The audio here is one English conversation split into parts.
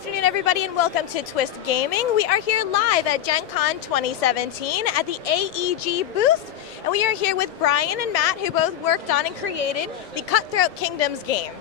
afternoon, everybody, and welcome to Twist Gaming. We are here live at Gen Con 2017 at the AEG booth, and we are here with Bryan and Matt, who both worked on and created the Cutthroat Kingdoms game.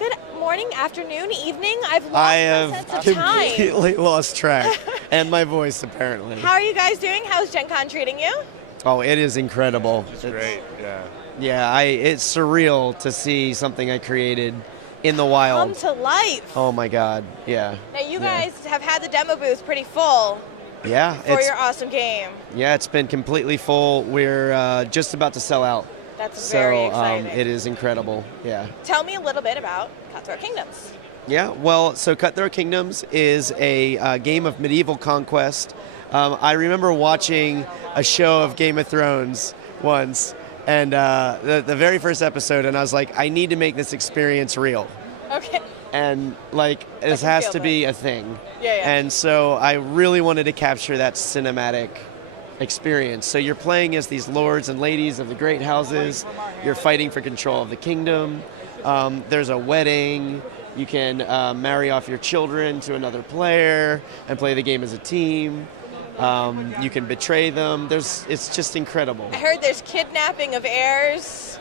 Good morning, afternoon, evening. I have completely lost track, and my voice, apparently. How are you guys doing? How's Gen Con treating you? Oh, it is incredible. It's great, yeah. Yeah, it's surreal to see something I created in the wild. Come to life. Oh my God, yeah. Now you guys have had the demo booth pretty full. Yeah. For your awesome game. Yeah, it's been completely full. We're just about to sell out. That's very exciting. It is incredible, yeah. Tell me a little bit about Cutthroat Kingdoms. Yeah, well, so Cutthroat Kingdoms is a game of medieval conquest. I remember watching a show of Game of Thrones once, and the very first episode, and I was like, I need to make this experience real. Okay. And this has to be a thing. Yeah. And so I really wanted to capture that cinematic experience. So you're playing as these lords and ladies of the great houses. You're fighting for control of the kingdom. There's a wedding. You can marry off your children to another player and play the game as a team. You can betray them. It's just incredible. I heard there's kidnapping of heirs.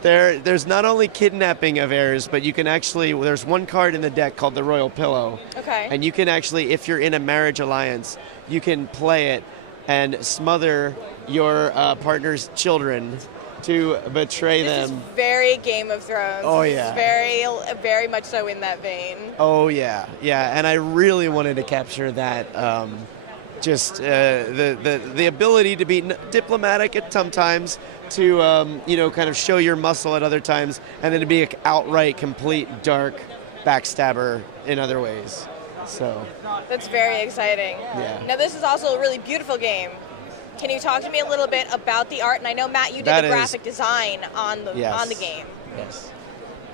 There's not only kidnapping of heirs, but you can there's one card in the deck called the Royal Pillow. Okay. And you can actually, if you're in a marriage alliance, you can play it and smother your partner's children to betray them. This is very Game of Thrones. Oh yeah. It's very much so in that vein. Oh yeah, yeah. And I really wanted to capture that. The ability to be diplomatic at sometimes, to kind of show your muscle at other times, and then to be an outright, complete, dark backstabber in other ways. So that's very exciting. Yeah. Now this is also a really beautiful game. Can you talk to me a little bit about the art? And I know, Matt, you did the graphic design on the game. Yes.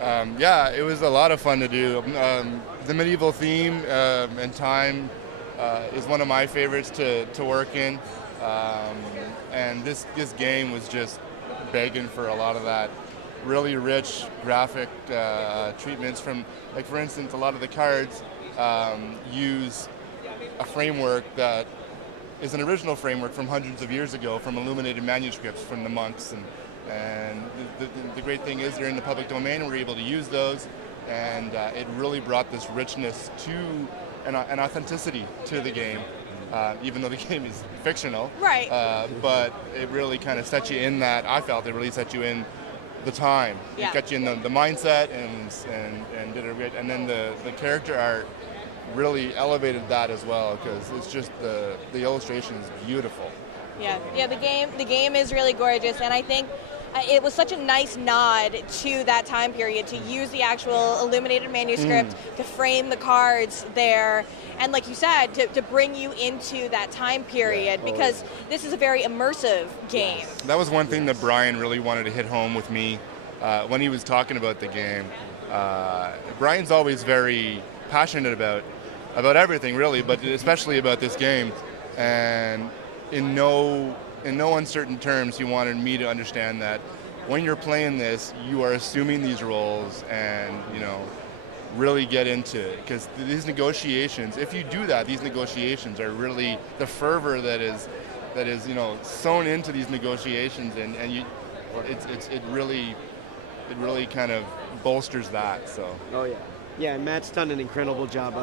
Yeah, it was a lot of fun to do. The medieval theme and time is one of my favorites to work in, and this game was just begging for a lot of that really rich graphic treatments from, like, for instance, a lot of the cards use a framework that is an original framework from hundreds of years ago, from illuminated manuscripts from the monks, and the great thing is they're in the public domain, and we're able to use those, and it really brought this richness to an authenticity to the game, even though the game is fictional. Right. But it really kind of set you in that. I felt it really set you in the time. Yeah. It got you in the mindset and did it. And then the character art really elevated that as well, because it's just the illustration is beautiful. Yeah. The game is really gorgeous, and I think it was such a nice nod to that time period to use the actual illuminated manuscript to frame the cards there, and like you said, to bring you into that time period, because this is a very immersive game. That was one thing that Bryan really wanted to hit home with me when he was talking about the game. Bryan's always very passionate about everything, really, but especially about this game, and in no uncertain terms, he wanted me to understand that when you're playing this, you are assuming these roles and, really get into it. Because these negotiations, if you do that, these negotiations are really the fervor that is sewn into these negotiations, and it really kind of bolsters that. So. Oh yeah. Yeah, and Matt's done an incredible job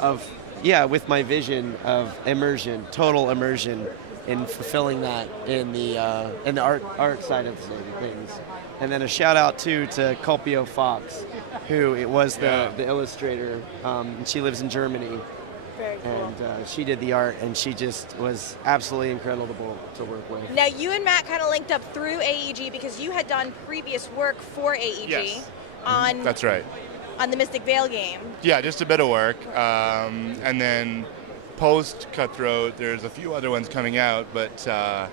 of with my vision of immersion, total immersion, in fulfilling that in the art side of things. And then a shout out to Culpio Fox, who was the illustrator. And she lives in Germany. Very cool. And she did the art, and she just was absolutely incredible to work with. Now you and Matt kind of linked up through AEG because you had done previous work for AEG. Yes. On That's right. On the Mystic Vale game. Yeah, just a bit of work, and then post Cutthroat, there's a few other ones coming out, but yeah,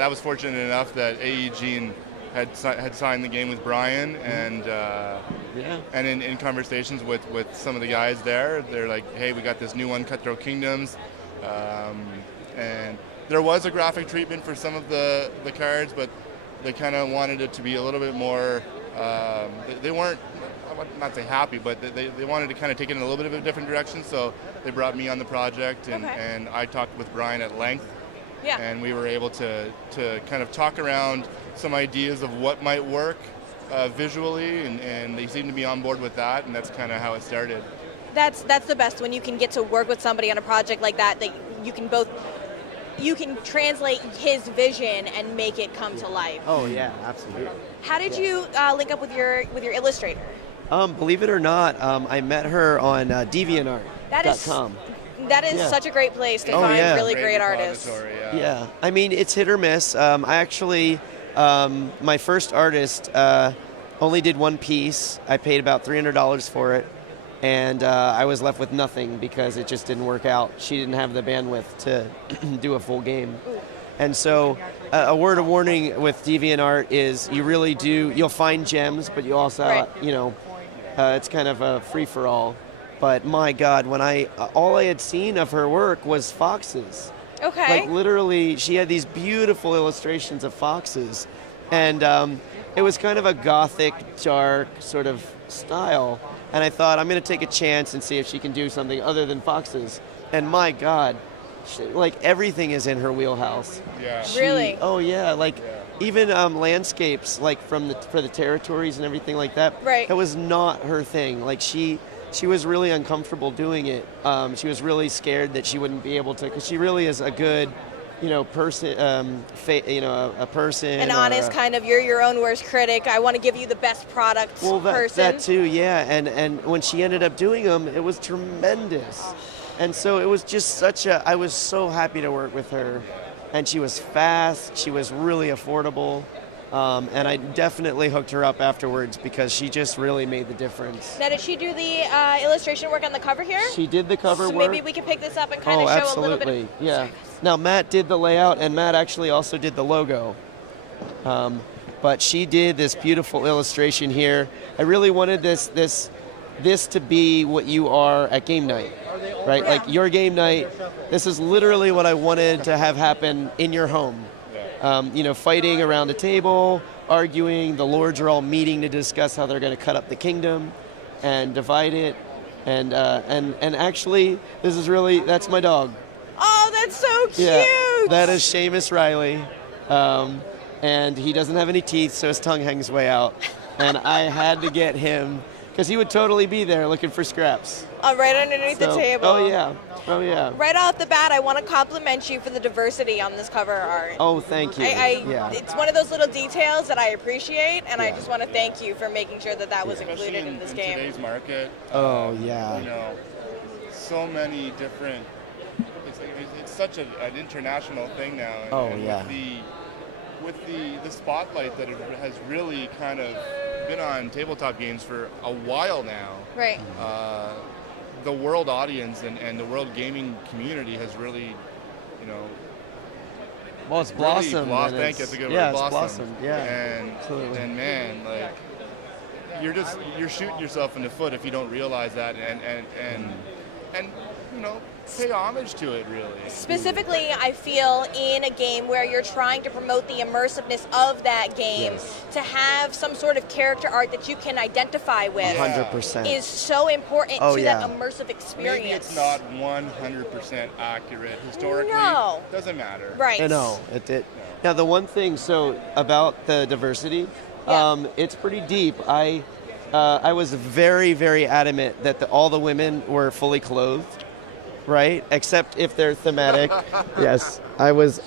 that was fortunate enough that AEG had signed the game with Bryan, and in conversations with some of the guys there, they're like, hey, we got this new one, Cutthroat Kingdoms, and there was a graphic treatment for some of the cards, but they kind of wanted it to be a little bit more, they weren't not say happy, but they wanted to kind of take it in a little bit of a different direction. So they brought me on the project, and I talked with Bryan at length. Yeah. And we were able to kind of talk around some ideas of what might work visually, and they seemed to be on board with that, and that's kind of how it started. That's the best, when you can get to work with somebody on a project like that you can translate his vision and make it come to life. Oh yeah, absolutely. How did you link up with your illustrator? Believe it or not, I met her on DeviantArt.com. That is such a great place to find really great artists. Yeah, I mean, it's hit or miss. I actually, my first artist only did one piece. I paid about $300 for it, and I was left with nothing because it just didn't work out. She didn't have the bandwidth to do a full game. And so a word of warning with DeviantArt is you'll find gems, but you also, it's kind of a free-for-all. But my God, all I had seen of her work was foxes. Okay. Like literally, she had these beautiful illustrations of foxes. And it was kind of a gothic, dark sort of style. And I thought, I'm going to take a chance and see if she can do something other than foxes. And my God, everything is in her wheelhouse. Yeah. Really? Oh yeah, even landscapes, for the territories and everything like that. Right. That was not her thing. She was really uncomfortable doing it. She was really scared that she wouldn't be able to, because she really is a good, person, a person. An honest kind of, you're your own worst critic. I want to give you the best product person. That too, yeah. And when she ended up doing them, it was tremendous. And so it was just I was so happy to work with her. And she was fast. She was really affordable. And I definitely hooked her up afterwards because she just really made the difference. Now, did she do the illustration work on the cover here? She did the cover work. So maybe we can pick this up and kind of show a little bit. Absolutely, yeah. Now, Matt did the layout, and Matt actually also did the logo. But she did this beautiful illustration here. I really wanted this to be what you are at game night, right? Yeah. Like your game night. This is literally what I wanted to have happen in your home. Fighting around a table, arguing. The lords are all meeting to discuss how they're going to cut up the kingdom and divide it. And actually, that's my dog. Oh, that's so cute. Yeah, that is Seamus Riley. And he doesn't have any teeth, so his tongue hangs way out. And I had to get him, because he would totally be there looking for scraps. Right underneath the table. Oh, yeah. Right off the bat, I want to compliment you for the diversity on this cover art. Oh, thank you. It's one of those little details that I appreciate, and I just want to thank you for making sure that was included in this game. Today's market. Oh, yeah. So many different. It's such an international thing now. With the spotlight that it has really kind of been on tabletop games for a while now. Right. The world audience and the world gaming community has really, well, it's blossomed. Thank you. That's a good word. Yeah, it's blossomed. Yeah. And man, you're shooting yourself in the foot if you don't realize that and pay homage to it, really. Specifically, I feel in a game where you're trying to promote the immersiveness of that game, to have some sort of character art that you can identify with 100% is so important to that immersive experience. Maybe it's not 100% accurate historically. No. Doesn't matter. Right. No, it did. Now, the one thing, about the diversity, it's pretty deep. I was very, very adamant that all the women were fully clothed. Right, except if they're thematic. Yes, I was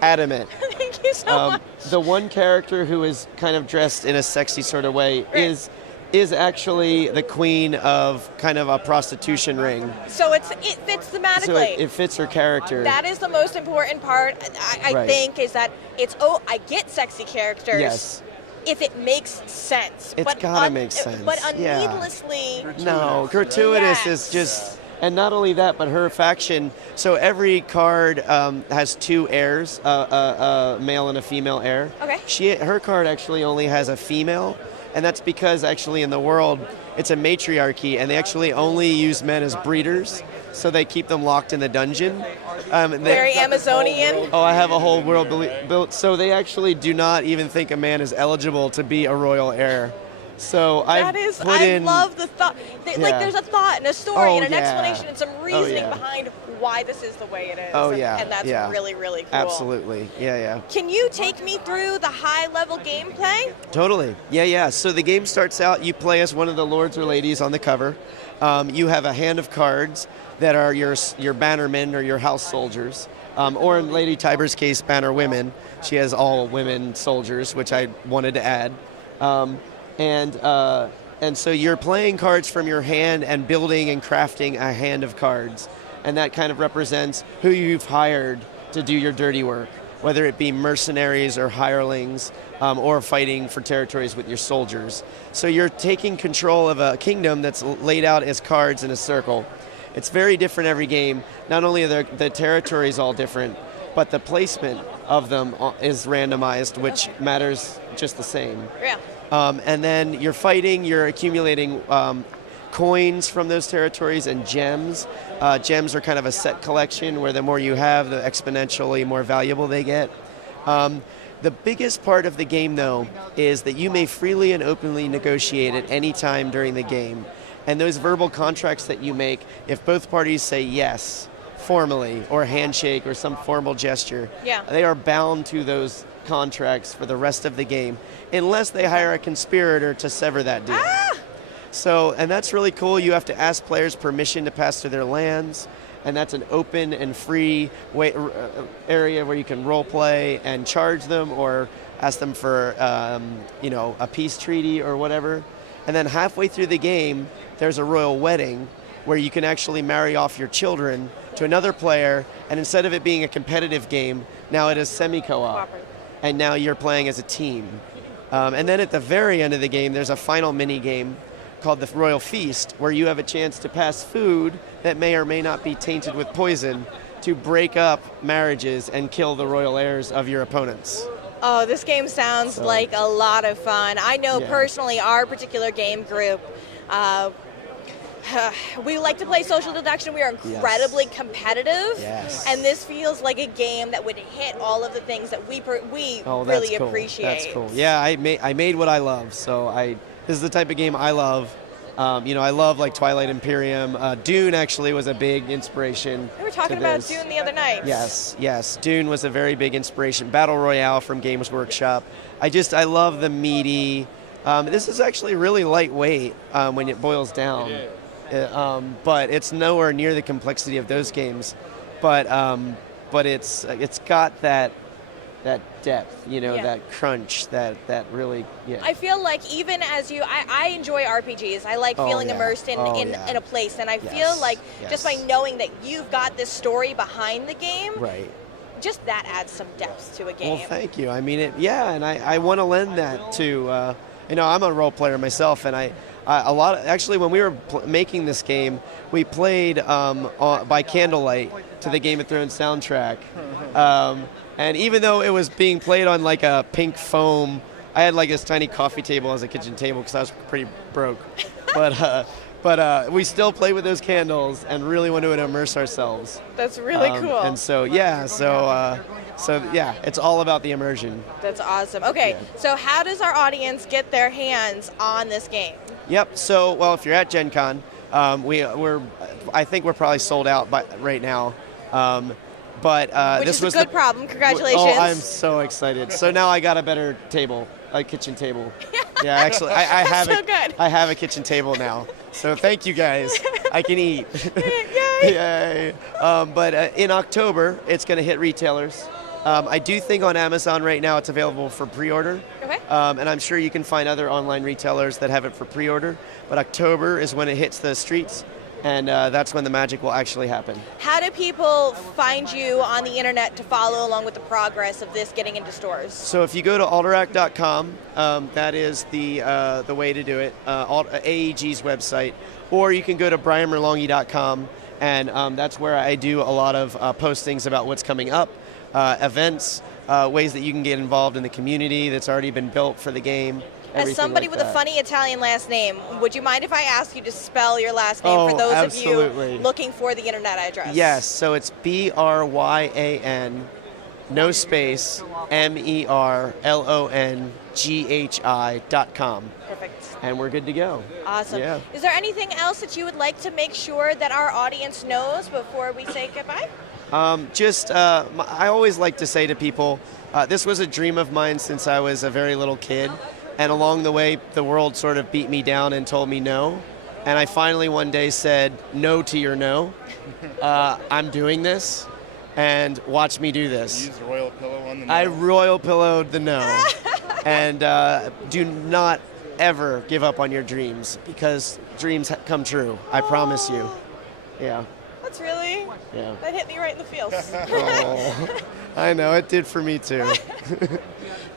adamant. Thank you so much. The one character who is kind of dressed in a sexy sort of way is actually the queen of kind of a prostitution ring. So it fits thematically. So it fits her character. That is the most important part, I think, is that I get sexy characters. Yes. If it makes sense. It's gotta make sense. But needlessly. No, gratuitous is just. And not only that, but her faction. So every card has two heirs, a male and a female heir. Okay. Her card actually only has a female, and that's because actually in the world it's a matriarchy, and they actually only use men as breeders, so they keep them locked in the dungeon. Very Amazonian. Oh, I have a whole world built. So they actually do not even think a man is eligible to be a royal heir. So I I love the thought. Like, Yeah. there's a thought and a story Oh, and an yeah. explanation and some reasoning yeah. behind why this is the way it is. Oh, and, yeah, and that's yeah. really, really cool. Absolutely. Yeah. Can you take me through the high-level gameplay? Totally. Yeah. So the game starts out, you play as one of the lords or ladies on the cover. You have a hand of cards that are your bannermen or your house soldiers. Or in Lady Tiber's case, banner women. She has all women soldiers, which I wanted to add. And so you're playing cards from your hand and building and crafting a hand of cards. And that kind of represents who you've hired to do your dirty work, whether it be mercenaries or hirelings, or fighting for territories with your soldiers. So you're taking control of a kingdom that's laid out as cards in a circle. It's very different every game. Not only are the territories all different, but the placement of them is randomized, which matters just the same. Yeah. And then you're fighting, you're accumulating coins from those territories and gems. Gems are kind of a set collection where the more you have, the exponentially more valuable they get. The biggest part of the game, though, is that you may freely and openly negotiate at any time during the game. And those verbal contracts that you make, if both parties say yes, formally, or handshake, or some formal gesture, they are bound to those contracts for the rest of the game, unless they hire a conspirator to sever that deal. So, and that's really cool. You have to ask players permission to pass through their lands, and that's an open and free area where you can role play and charge them, or ask them for, a peace treaty or whatever. And then halfway through the game, there's a royal wedding where you can actually marry off your children to another player, and instead of it being a competitive game, now it is semi-co-op, and now you're playing as a team. And then at the very end of the game, there's a final mini game called the Royal Feast, where you have a chance to pass food that may or may not be tainted with poison to break up marriages and kill the royal heirs of your opponents. Oh, this game sounds like a lot of fun. I know personally our particular game group, we like to play social deduction. We are incredibly competitive, and this feels like a game that would hit all of the things that we really appreciate. That's cool. Yeah, I made what I love, so this is the type of game I love. I love like Twilight Imperium. Dune actually was a big inspiration. We were talking about Dune the other night. Yes. Dune was a very big inspiration. Battle Royale from Games Workshop. I love the meaty. This is actually really lightweight when it boils down. But it's nowhere near the complexity of those games. But it's got that depth, that crunch, that really, I feel like even as I enjoy RPGs. I like feeling immersed in a place, and I feel like just by knowing that you've got this story behind the game, just that adds some depth to a game. Well, thank you. I mean, and I want to lend that to, I'm a role player myself, and actually when we were making this game, we played by candlelight to the Game of Thrones soundtrack. And even though it was being played on like a pink foam, I had like this tiny coffee table as a kitchen table because I was pretty broke. But we still played with those candles and really wanted to immerse ourselves. That's really cool. And so it's all about the immersion. That's awesome. Okay, so how does our audience get their hands on this game? Yep. So, well, if you're at Gen Con, I think we're probably sold out right now. Which this is was a good problem. Congratulations. Oh, I'm so excited. So now I got a better table, a kitchen table. Yeah, actually, I have a kitchen table now. So thank you guys. I can eat. Yay! But in October, it's going to hit retailers. I do think on Amazon right now it's available for pre-order. Okay. And I'm sure you can find other online retailers that have it for pre-order. But October is when it hits the streets. And that's when the magic will actually happen. How do people find you on the internet to follow along with the progress of this getting into stores? So if you go to Alderac.com, that is the way to do it, AEG's website. Or you can go to BryanMerlonghi.com, and that's where I do a lot of postings about what's coming up, events, ways that you can get involved in the community that's already been built for the game. As somebody with a funny Italian last name, would you mind if I ask you to spell your last name for those absolutely. of you looking for the internet address? Yes, so it's BRYAN no space, MERLONGHI.com. Perfect. And we're good to go. Awesome. Yeah. Is there anything else that you would like to make sure that our audience knows before we say goodbye? I always like to say to people, this was a dream of mine since I was a very little kid. And along the way, the world sort of beat me down and told me no. And I finally one day said no to your no. I'm doing this, and watch me do this. You used a royal pillow on the no. I royal pillowed the no. And do not ever give up on your dreams, because dreams come true. I promise you. Yeah. That's really, Yeah. that hit me right in the feels. Oh, I know, it did for me too.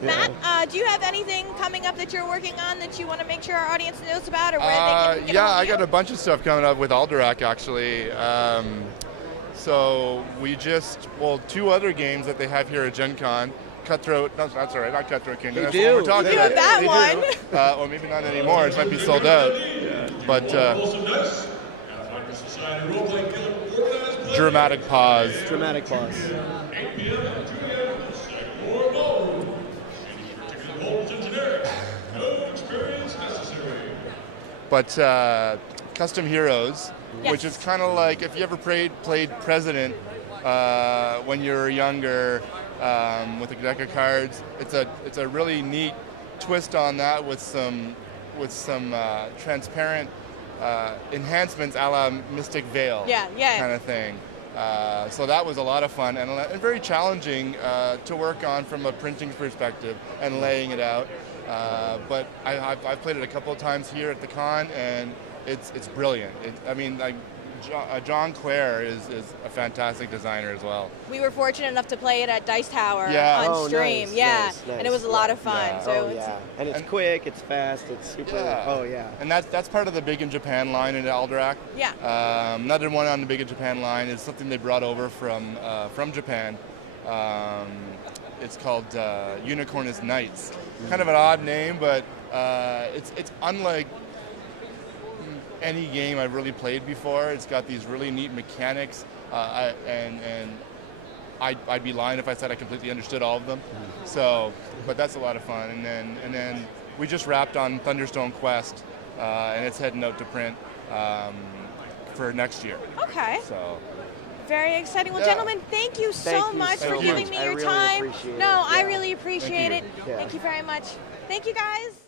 Matt, do you have anything coming up that you're working on that you want to make sure our audience knows about, or where they can get Yeah, a hold I of got you? a bunch of stuff coming up with Alderac actually. So we two other games that they have here at Gen Con. Cutthroat, no, that's all right, not Cutthroat Kingdoms. That's do. what we're talking You do about. have that They do. Or maybe not anymore, it might be sold out. But dramatic pause. Dramatic pause. But Custom Heroes, Yes. which is kind of like if you ever played President when you were younger with a deck of cards. It's a really neat twist on that with some transparent enhancements a la Mystic Veil kind of thing. So that was a lot of fun and very challenging to work on from a printing perspective and laying it out. But I've played it a couple of times here at the con, and it's brilliant. John Clare is a fantastic designer as well. We were fortunate enough to play it at Dice Tower Yeah. on Oh, stream. nice. And it was a lot of fun. Yeah. So Oh, yeah. And it's quick, it's fast, it's super. Yeah. Oh, yeah. And that's part of the Big in Japan line in Alderac. Yeah. Another one on the Big in Japan line is something they brought over from Japan. It's called Unicorn is Knights. Kind of an odd name, but it's unlike any game I've really played before. It's got these really neat mechanics, and I'd be lying if I said I completely understood all of them. So, but that's a lot of fun. And then we just wrapped on Thunderstone Quest, and it's heading out to print for next year. Okay. So. Very exciting. Well, Yeah. gentlemen, thank you so Thank you much so for giving much. me I your really time. appreciate it. No, I Yeah. really appreciate Thank it. you. Yeah. Thank you very much. Thank you, guys.